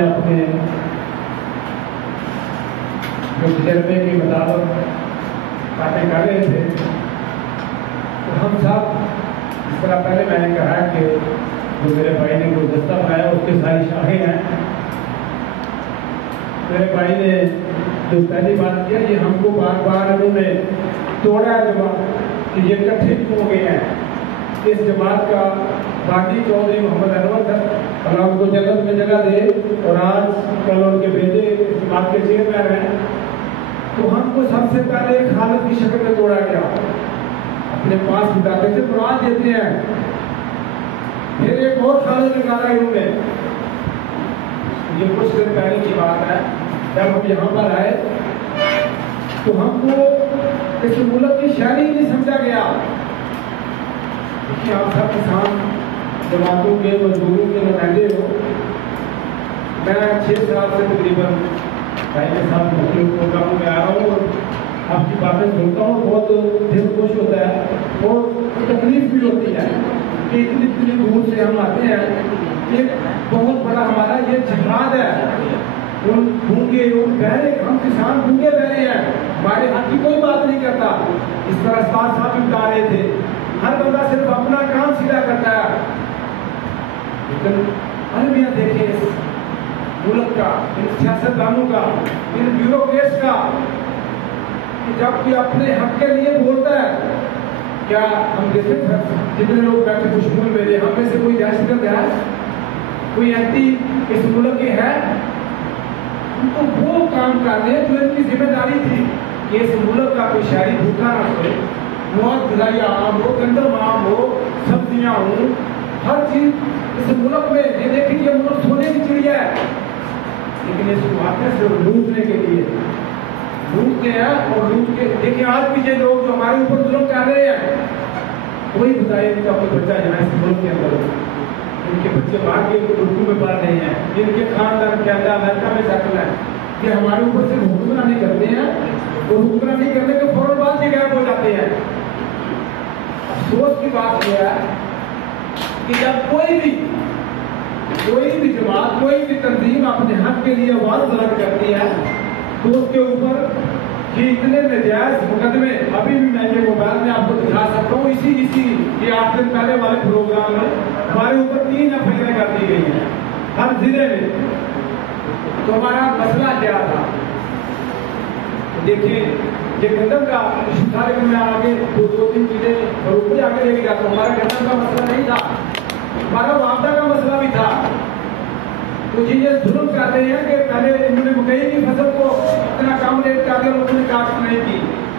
نے اپنے جو تجربے کے مطابق باتیں کر رہے تھے، تو ہم سب اس طرح پہلے میں نے کہا کہ جو میرے بھائی نے گلدستہ بنایا اس کی ساری شاخیں ہیں. میرے بھائی نے جو پہلی بات کیا، یہ ہم کو بار بار انہوں نے توڑا ہے جماعت کہ یہ کٹھے کیوں ہو گئے ہیں. اس جماعت کا بانی چودھری محمد انور تھا، اللہ ان کو جنت میں جگہ دے، اور آج کل ان کے بیٹے اس جماعت کے چیئرمین ہیں. تو ہم کو سب سے پہلے ایک حالت کی شکل میں توڑا گیا، اپنے پاس بتاتے تھے قرآن دیتے ہیں. پھر ایک اور حالت نکالا انہوں نے. یہ کچھ دن پہلے کی بات ہے، جب ہم یہاں پر آئے تو ہم کو اس ملک کی شاعری نہیں سمجھا گیا. کہ آپ سب کسان جماعتوں کے مزدوروں کے نمائندے ہو. میں 6 سال سے تقریباً بھائی کے ساتھ مختلف پروگراموں میں آ رہا ہوں اور آپ کی باتیں سنتا ہوں، بہت دل خوش ہوتا ہے اور تکلیف بھی ہوتی ہے کہ اتنی دور سے ہم آتے ہیں. ایک بہت بڑا ہمارا یہ جہاد ہے. ان گونگے ان بہرے، ہم کسان گونگے بہرے ہیں، ہمارے حق کی کوئی بات نہیں کرتا. اس طرح استاد صاحب بھی بتا رہے تھے، ہر بندہ صرف اپنا کام سیدھا کرتا ہے. لیکن المیہ دیکھیں اس ملک کا، ان سیاستدانوں کا، ان بیوروکریٹس کا، کہ جب کہ اپنے حق کے لیے بولتا ہے. کیا ہم دیکھیں جتنے لوگ بیٹھے خوشبو میرے، ہم میں سے کوئی دہشت گرد ہے، کوئی اینٹی اس ملک کے ہے؟ تو وہ کام کر رہے جو ان کی ذمہ داری تھی کہ اس ملک کا کوئی شہری بھوکا نہ سوئے، مواد غذائیہ عام ہو، گندم عام ہو، سبزیاں ہوں، ہر چیز اس ملک میں. یہ دیکھیں یہ ملک سونے کی چڑیا ہے، لیکن اس کو آتے صرف لوٹنے کے لیے لوٹتے ہیں. اور لوٹ کے دیکھیں آج بھی یہ لوگ جو ہمارے اوپر ظلم کر رہے ہیں، کوئی بتائے ان کا کوئی بچہ جہاں اس ملک کے اندر ہو، ان کے بچے باہر کے اردو میں پڑھ رہے ہیں، جن کے خاندان کینیڈا امریکہ میں سیٹل ہیں. یہ ہمارے اوپر سے حکمرانی کرتے ہیں اور حکمرانی کرنے کے فوراً بعد یہ غائب ہو جاتے ہیں. افسوس کی بات یہ ہے کہ جب کوئی بھی جماعت، کوئی بھی تنظیم اپنے حق کے لیے آواز بلند کرتی ہے تو اس کے اوپر یہ اتنے نجائز مقدمے، ابھی بھی میں یہ موبائل میں آپ کو دکھا سکتا ہوں، اسی یہ 8 دن پہلے والے پروگرام میں ہمارے اوپر 3 FIR کر دی گئی ہیں ہر ضلع میں. تو ہمارا مسئلہ کیا تھا؟ دیکھیں یہ گندم کا تھا، لیکن میں آگے 2-3 چیزیں اور اوپر آگے لے کے جاتا ہوں. ہمارا گندم کا مسئلہ نہیں تھا، ہمارا معاوضہ کا مسئلہ بھی تھا. تو یہ ظلم کرتے ہیں کہ پہلے انہوں نے مکئی کی فصل کو اتنا کم ریٹ کر دیا، لوگوں نے کاشت نہیں کی.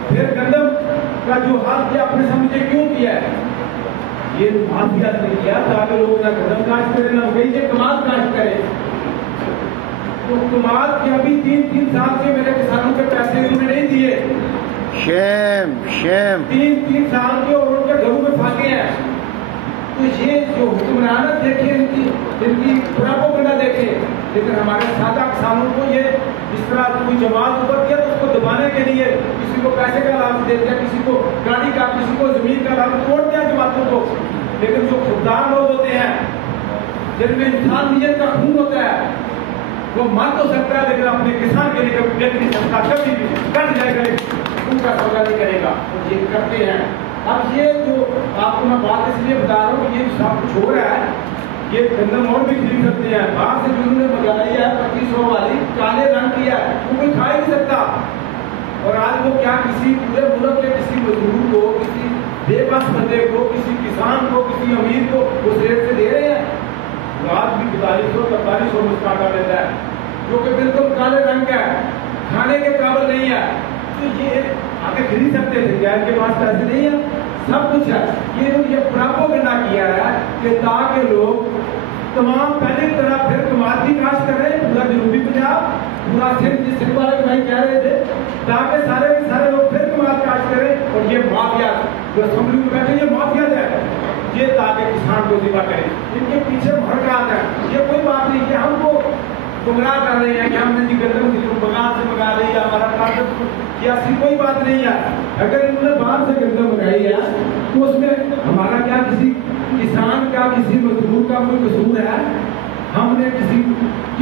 پھر گندم کا جو حال کیا اپنے سمجھے کیوں کیا ہے؟ یہ معافیات نے کیا تاکہ لوگ نہ گندم کاشت کرے نہ مکئی کے کمال کاشت کرے. تو کمال کے ابھی 3 سال سے میرے کسانوں کے پیسے انہوں نے نہیں دیے. شیم 3 سال کے، اور ان کے گھروں میں پھانسے ہیں. تو یہ جو حکمرانت دیکھیں ان کی پراپوگنڈا دیکھیں. لیکن ہمارے سادہ کسانوں کو یہ جس طرح کوئی جماعت اوپر کیا تو اس کو دبانے کے لیے کسی کو پیسے کا لالچ دیتے ہیں، کسی کو گاڑی کا، کسی کو زمین کا لالچ، توڑتے ہیں جماعتوں کو. لیکن جو خوددار لوگ ہوتے ہیں جن میں انسانیت کا خون ہوتا ہے، وہ مر تو سکتا ہے لیکن اپنے کسان کے لیے کبھی دیکھ نہیں سکتا، کبھی بھی کٹ جائے گا ان کا سودا نہیں کرے گا. اور یہ کرتے ہیں. اب یہ جو آپ کو میں بات اس لیے بتا رہا ہوں کہ یہ سب کچھ ہو رہا ہے. یہ گندم اور بھی خرید سکتے ہیں، باہر سے جنہوں نے منگائی ہے 2500 والی کالے رنگ کی ہے، وہ کوئی کھا ہی نہیں سکتا. اور آج وہ کیا کسی پورے ملک کے کسی مزدور کو، کسی بے بس بندے کو، کسی کسان کو، کسی امیر کو اس ریٹ سے دے رہے ہیں. آج بھی 4200-4300 میں کاٹا لیتا ہے، جو کہ بالکل کالے رنگ کا ہے، کھانے کے قابل نہیں ہے. تو یہ آگے خرید سکتے تھے، کیا ان کے پاس پیسے نہیں ہے؟ سب کچھ ہے. یہ پراپوگنڈا کیا ہے کہ تاکہ لوگ تمام پہلے طرح پھر کمال کی کاشت کر رہے ہیں، پورا جنوبی پنجاب، پورا سندھ، جس سندھ والے بھائی کہہ رہے تھے، تاکہ سارے کے سارے لوگ پھر کمال کاشت کریں. اور یہ مافیات جو اسمبلی میں بیٹھے یہ مافیات ہے، یہ تاکہ کسان کو ذبح کریں. ان کے پیچھے محرکات ہیں. یہ کوئی بات نہیں کہ ہم کو گمراہ کر رہے ہیں کہ ہم نے جی گندم بغار سے منگا لی یا ہمارا کاغذ، یہ ایسی کوئی بات نہیں ہے. اگر انہوں نے باہر سے گندم منگائی ہے تو اس میں ہمارا کیا کسی کسان کا، کسی مزدور کا کوئی قصور ہے؟ ہم نے کسی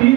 3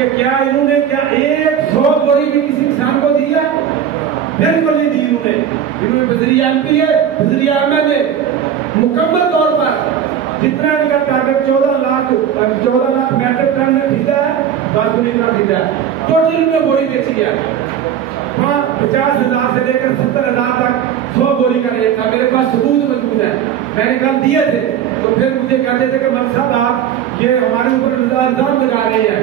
کہ کیا انہوں نے کیا 100 بوری بھی کسی کسان کو دی ہے؟ بالکل نہیں دی انہوں نے وزیر ایم پی ہے، وزیر احمد ہے، مکمل طور پر جتنا ان کا ٹارگٹ 14 لاکھ میٹرک ٹن نے خریدا ہے، بس انہیں اتنا خریدا ہے، ٹوٹل میں بوری بیچی ہے 50,000 سے لے کر 70,000 تک 100 بوری کا ریٹ تھا. میرے پاس ثبوت موجود ہے، میں نے کل دیے تھے. تو پھر مجھے کہتے تھے کہ ملک صاحب آپ یہ ہمارے اوپر الزام لگا رہے ہیں،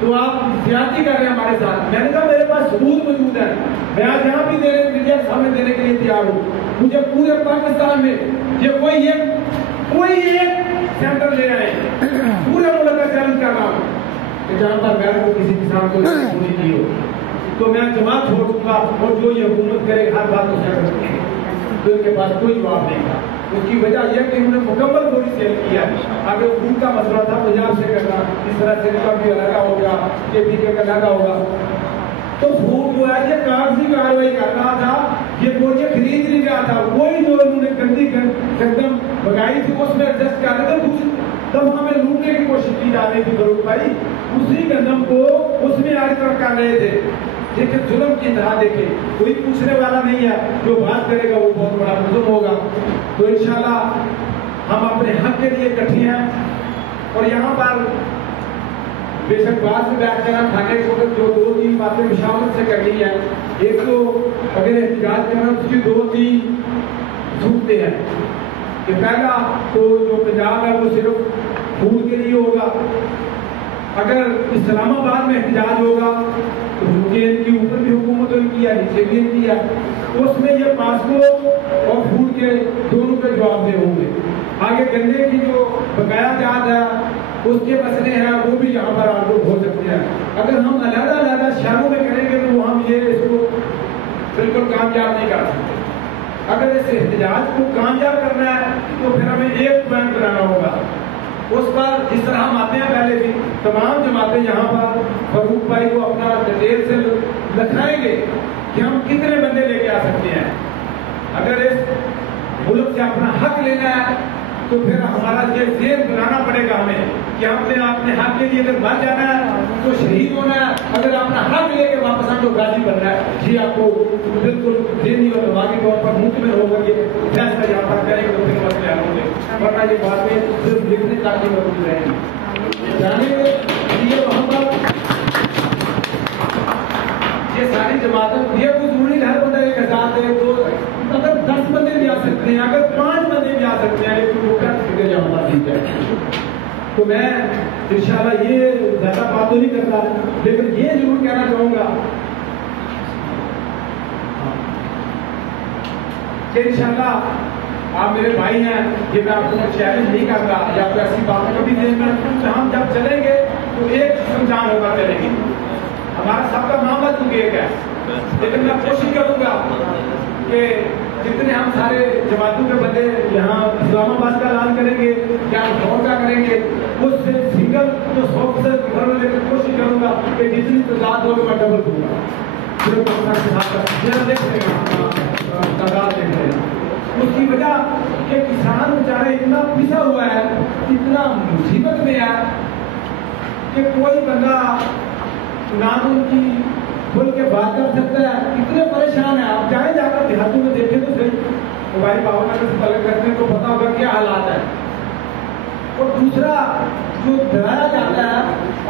تو آپ زیادتی کر رہے ہیں ہمارے ساتھ. میں نے کہا میرے پاس ثبوت موجود ہے، میں آج یہاں بھی میڈیا کے سامنے دینے کے لیے تیار ہوں. مجھے پورے پاکستان میں یہ کوئی ایک سینٹر لے آئے، پورے ملک کا چیلنج کر رہا ہوں کہ جہاں پر غیر کو کسی کسان کو پوری کی ہو تو میں جماعت چھوڑ دوں گا، اور جو یہ حکومت کرے ہر بات کو سیٹ رکھیں گے. تو ان کے پاس کوئی جواب نہیں تھا. اس کی وجہ یہ کہ انہوں نے مکمل بوری سیل کیا. اگر فوڈ کا مسئلہ تھا پنجاب سے کرنا، اس طرح سے ان کا بھی علیحدہ ہوگا، کے پی کے کا علیحدہ ہوگا، تو فوڈ جو ہے یہ کاغذی کارروائی کر رہا تھا، یہ بوریاں خرید نہیں رہا تھا. وہی جو انہوں نے گندی گندم بگائی تھی اس میں ایڈجسٹ کر رہے تھے. تب ہمیں لوٹنے کی کوشش کی جا رہی تھی فاروق بھائی، اسی گندم کو اس میں آج تک کر رہے تھے. دیکھیں ظلم کی طرح دیکھیں، کوئی پوچھنے والا نہیں ہے، جو بات کرے گا وہ بہت بڑا مظلوم ہوگا. تو انشاءاللہ ہم اپنے حق کے لیے اکٹھے ہیں. اور یہاں پر بے شک بات سے بیٹھ کرنا کھانے کو جو 2-3 باتیں مشاورت سے کرنی ہے. ایک تو اگر احتجاج کرنا اس کی 2-3 صورتیں ہیں کہ پہلا تو جو پنجاب ہے وہ صرف فوڈ کے لیے ہوگا. اگر اسلام آباد میں احتجاج ہوگا تو کیونکہ ان کی اوپر بھی حکومت ان کی ہے، نیچے بھی ان کی ہے، اس میں یہ پاسپو اور فوڈ کے دونوں کے جواب دہ ہوں گے. آگے گندے کی جو بقایا جات ہے اس کے مسئلے ہیں وہ بھی یہاں پر آلوڈ ہو سکتے ہیں. اگر ہم علیحدہ شہروں میں کریں گے تو ہم یہ اس کو بالکل کامیاب نہیں کر سکتے. اگر اس احتجاج کو کامیاب کرنا ہے تو پھر ہمیں ایک پلان بنانا ہوگا. اس پر جس طرح ہم آتے ہیں پہلے بھی تمام جماعتیں یہاں پر فاروق بھائی کو اپنا ڈیٹیل سے دکھائیں گے کہ ہم کتنے بندے لے کے آ سکتے ہیں. اگر اس ملک سے اپنا حق لینا ہے تو پھر ہمارا یہ ذہن بنانا پڑے گا ہمیں کہ ہم نے اپنے حق کے لیے اگر مر جانا ہے تو شہید ہونا ہے. اگر اپنا حق لے کے واپس ہم تو غازی بننا ہے. جی آپ کو بالکل ذہنی اور دماغی طور پر مطمئن ہوگا کہ فیصلہ یہاں پر کریں گے تو پھر مسئلے حل ہوں گے، ورنہ یہ باتیں صرف لکھنے تک ہی موجود رہیں گی. جانے کے وہاں پر یہ ساری جماعتیں یہ کوئی ضروری ہر بندہ ایک ہزار دے تو اگر 10 بندے بھی آ سکتے ہیں، اگر 5 بندے بھی آ سکتے ہیں لیکن وہ کر سکتے ہیں یہاں پر ٹھیک ہے. تو میں انشاءاللہ یہ زیادہ بات تو نہیں کرتا لیکن یہ ضرور کہنا چاہوں گا کہ انشاءاللہ آپ میرے بھائی ہیں، یہ میں آپ کو چیلنج نہیں کرتا یا کوئی ایسی باتیں کبھی نہیں کرتا. ہم جب چلیں گے تو ایک سمجھان ہوگا چلیں گے. ہمارا سب کا معاملہ چونکہ ایک ہے، لیکن میں کوشش کروں گا کہ جتنے ہم سارے جماعتوں کے بندے یہاں اسلام آباد کا اعلان کریں گے یا لاہور کا کریں گے اس سے سنگل تو 100% گھروں لے کر کوشش کروں گا کہ جتنی تعداد ہوگی میں ڈبل دوں گا. تعداد دیکھ رہے ہیں اس کی وجہ کہ کسان بیچارے اتنا پسا ہوا ہے، اتنا مصیبت میں ہے کہ کوئی بندہ نہ ان کی کھل کے بات کر سکتا ہے. اتنے پریشان ہیں. آپ جائیں جا کر دیہاتوں میں دیکھیں تو صحیح، موبائل پاور سے پلک کرتے ہیں تو پتا ہوگا کیا حالات ہے. اور دوسرا جو ڈرایا جاتا ہے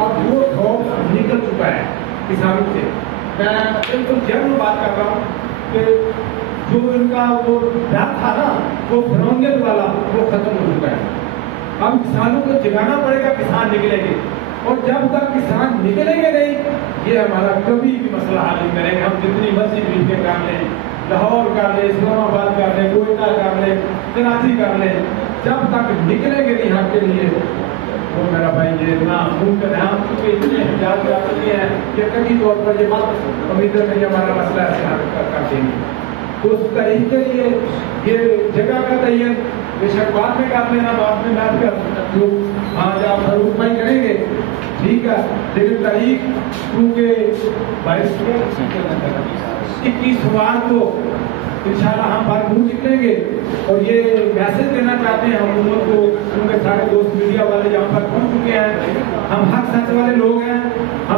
اب وہ خوف نکل چکا ہے کسانوں سے. میں بالکل جنرل بات کر رہا ہوں کہ جو ان کا وہ ڈر تھا نا وہ فرونگت والا وہ ختم ہو چکا ہے. اب کسانوں کو جگانا پڑے گا، کسان نکلیں گے. اور جب تک کسان نکلیں گے نہیں یہ ہمارا کبھی بھی مسئلہ حل نہیں کریں گے. ہم جتنی مرضی بریفنگ کر لیں، لاہور کر لیں، اسلام آباد کر لیں، کوئٹہ کر لیں، کراچی کر لیں، جب تک نکلیں گے نہیں حق کے لیے وہ میرا بھائی یہ اتنا ممکن ہے. ہم چونکہ اتنے احتجاج کر چکے ہیں کہ کبھی طور پر یہ مت امید ہے کہ ہمارا مسئلہ ایسے حل کر دیں گے. تو اس تحریک کے لیے یہ جگہ کا تعین بے شک بعد میں کر لینا، بعد میں میں کر جو ہاں جب فاروق بھائی کریں گے ٹھیک ہے، لیکن تاریخ کیونکہ 21 مارچ کو انشاءاللہ ہم بھرپور نکلیں گے. اور یہ میسج دینا چاہتے ہیں حکومت کو، کیونکہ سارے دوست میڈیا والے یہاں پر پہنچ چکے ہیں. ہم حق سچ والے لوگ ہیں،